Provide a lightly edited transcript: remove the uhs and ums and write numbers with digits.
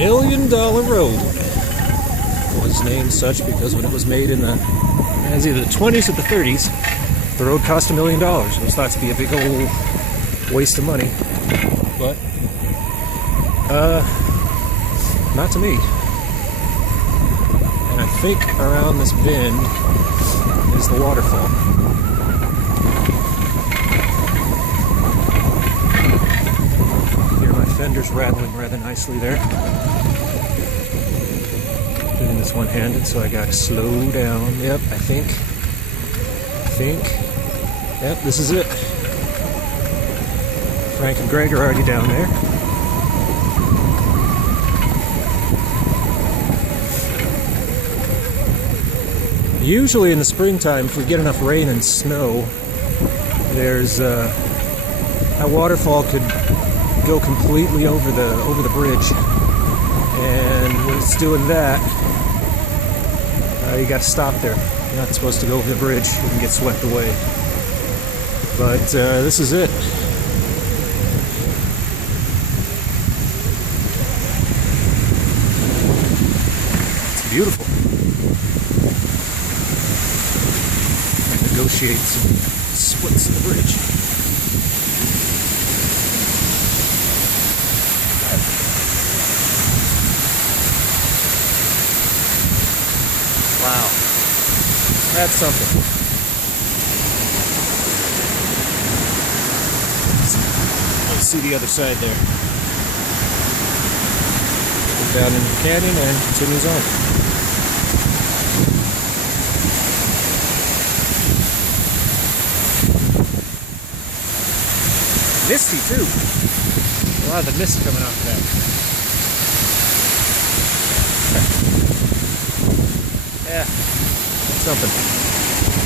$1 million road was named such because when it was made in it was either the 20s or the 30s, the road cost $1 million. It was thought to be a big old waste of money, but not to me. And I think around this bend is the waterfall. Hear my fenders rattling rather nicely there. Doing this one-handed, so I gotta slow down. Yep, I think. Yep, this is it. Frank and Greg are already down there. Usually in the springtime, if we get enough rain and snow, there's that waterfall could go completely over the bridge. And when it's doing that, you got to stop there. You're not supposed to go over the bridge. You can get swept away. But this is it. It's beautiful. Negotiate some splits in the bridge. Wow, that's something. Let's see the other side there. Goes down in the canyon and continues on. Misty too. A lot of the mist coming off of that. Yeah, something.